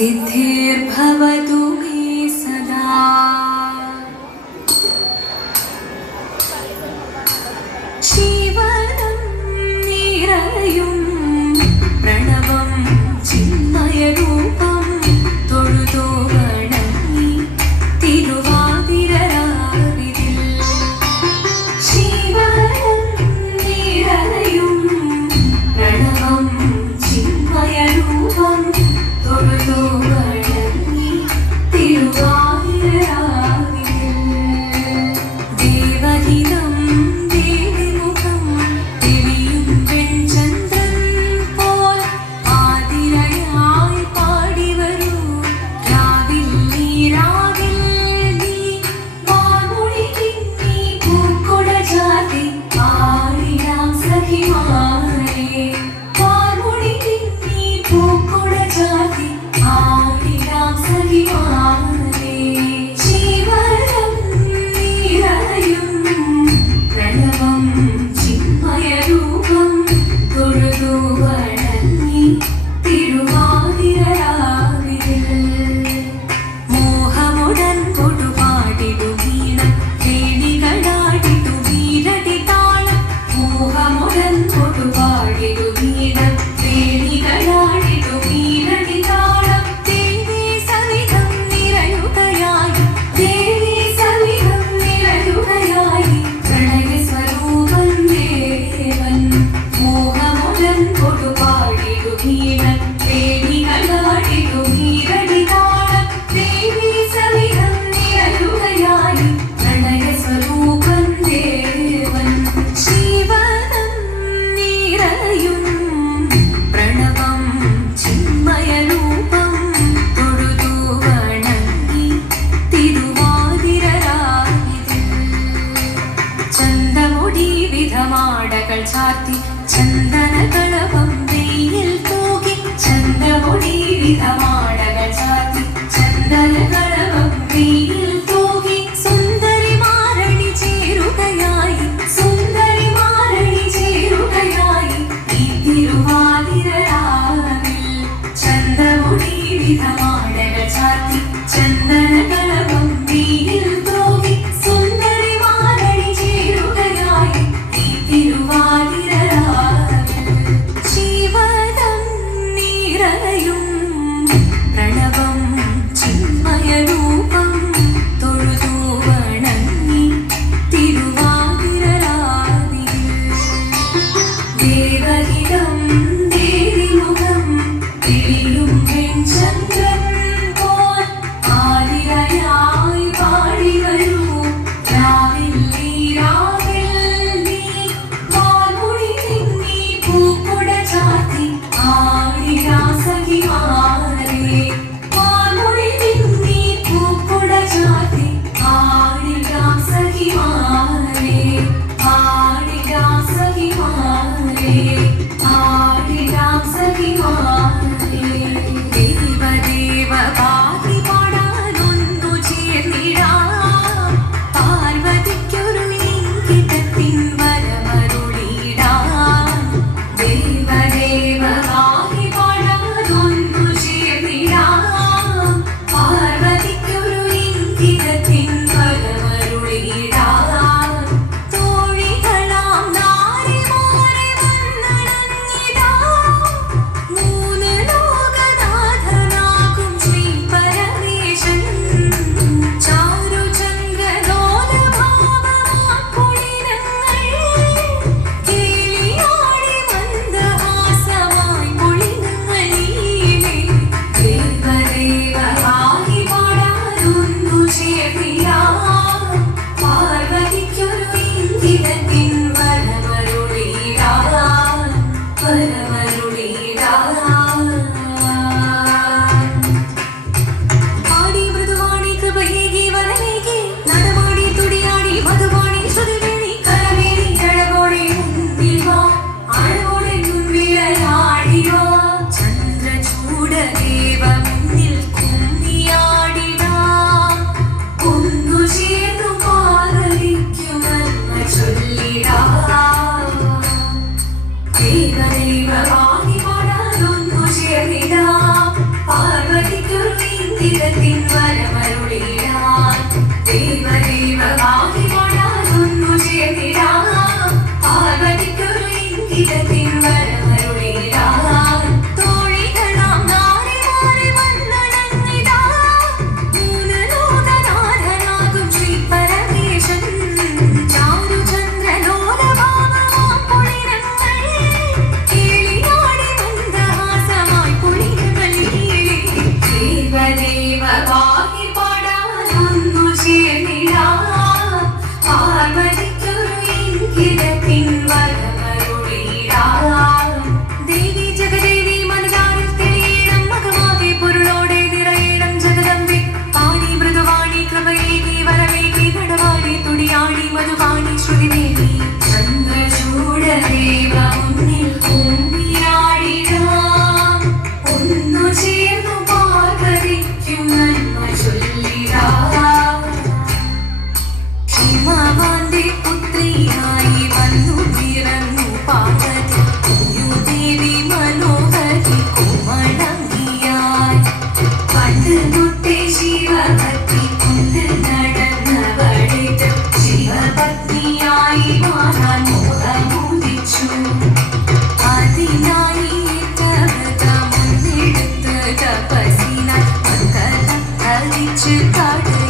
सिद्धिर्भवतु मे सदा। शिवनं निरयुं प्रणवं चिन्मयरूपं തൊഴുതു വണങ്ങി തിരുവാതിരരാവിതിൽ. ശിവനം നിറയും പ്രണവം ചിന്മയരൂപം തൊഴുതു വണങ്ങി തിരുവാതിരരാവിതിൽ. ദേവഹിതം ദേവിമുഖം തെളിയും വെൺചന്ദ്രൻ പോൽ ആതിരയായി പാടിവരൂ രാവിൽ നീ വാമൊഴി പിന്നി പൂക്കൊട ചാർത്തി ആടിടാം സഖിമാരെ. വാമൊഴി പിന്നി പൂക്കൊട ചാർത്തി ആടിടാം സഖിമാരെ. ശിവനം നിറയും പ്രണവം ചിന്മയരൂപം തൊഴുതു വണങ്ങി തിരുവാതിരരാവിതിൽ. മോഹമുടൻ കൊടുപാടിടും വീണം വേണികളാടിടും വീരടി താളം. മോഹമുടൻ കൊടുപാടിടും വീണം വേണികളാടിടും വീരടി താളം. ദേവി സവിധം നിറയുകയായി ദേവി സവിധം നിറയുകയായി പ്രണയസ്വരൂപൻ ദേവൻ. മോഹമുടൻ കൊടുപാടിടും വീണം വേണികളാടിടും വീരടി താളം. ദേവി സവിധം നിറയുകയായി പ്രണയസ്വരൂപൻ ദേവൻ. ശിവനം നിറയും പ്രണവം ചിന്മയരൂപം തൊഴുതു വണങ്ങി തിരുവാതിരരാവിതിൽ. ചന്തമുടി വിധമാടകൾ ചാർത്തി ചന്ദനകളഭം വെയിൽ തൂകി. ചന്തമുടി വിധമാടകൾ ചാർത്തി ചന്ദനകളഭം വെയിൽ തൂകി. സുന്ദരിമാരണി ചേരുകയായി സുന്ദരിമാരണി ചേരുകയായി ഈ തിരുവാതിരരാവിൽ. ചന്തമുടി വിധമാടകൾ ചാർത്തി ചന്ദനകളഭം വെയിൽ തൂകി. സുന്ദരിമാരണി ചേരുകയായി ഈ തിരുവാതിരരാവിൽ. ശിവനം നിറയും പ്രണവം ചിന്മയരൂപം തൊഴുതു വണങ്ങി തിരുവാതിരരാവിതിൽ. ദേവഹിതം ദേവിമുഖം തെളിയും വെൺചന്ദ്രൻ കാണിച്ചു കാട്